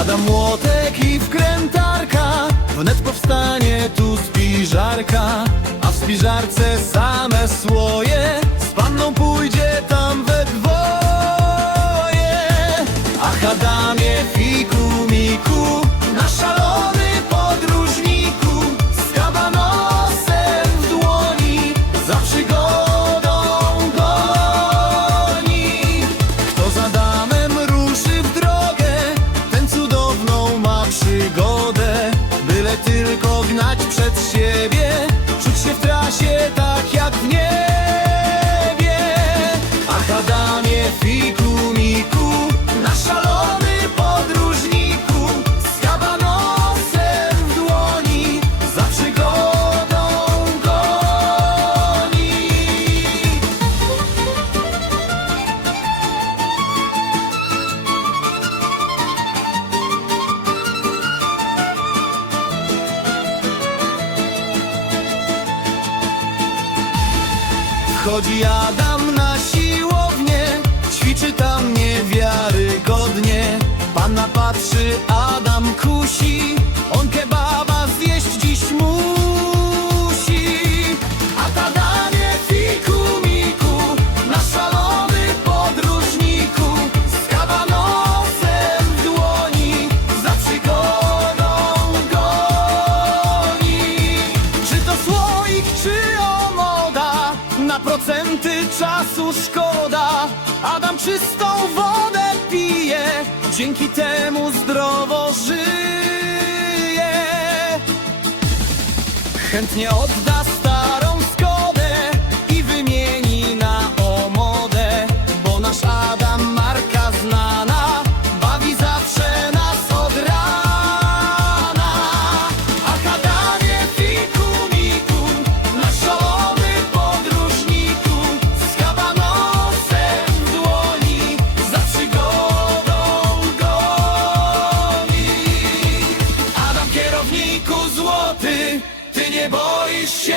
Adam młotek i wkrętarka. Wnet powstanie tu spiżarka A w spiżarce same słoje. Z panną pójdzie tam we przed Chodzi Adam na siłownię, ćwiczy tam niewiarygodnie. Pana patrzy, Adam kusi, Momenty czasu szkoda, Adam czystą wodę pije, dzięki temu zdrowo żyje. Chętnie odda nie boisz się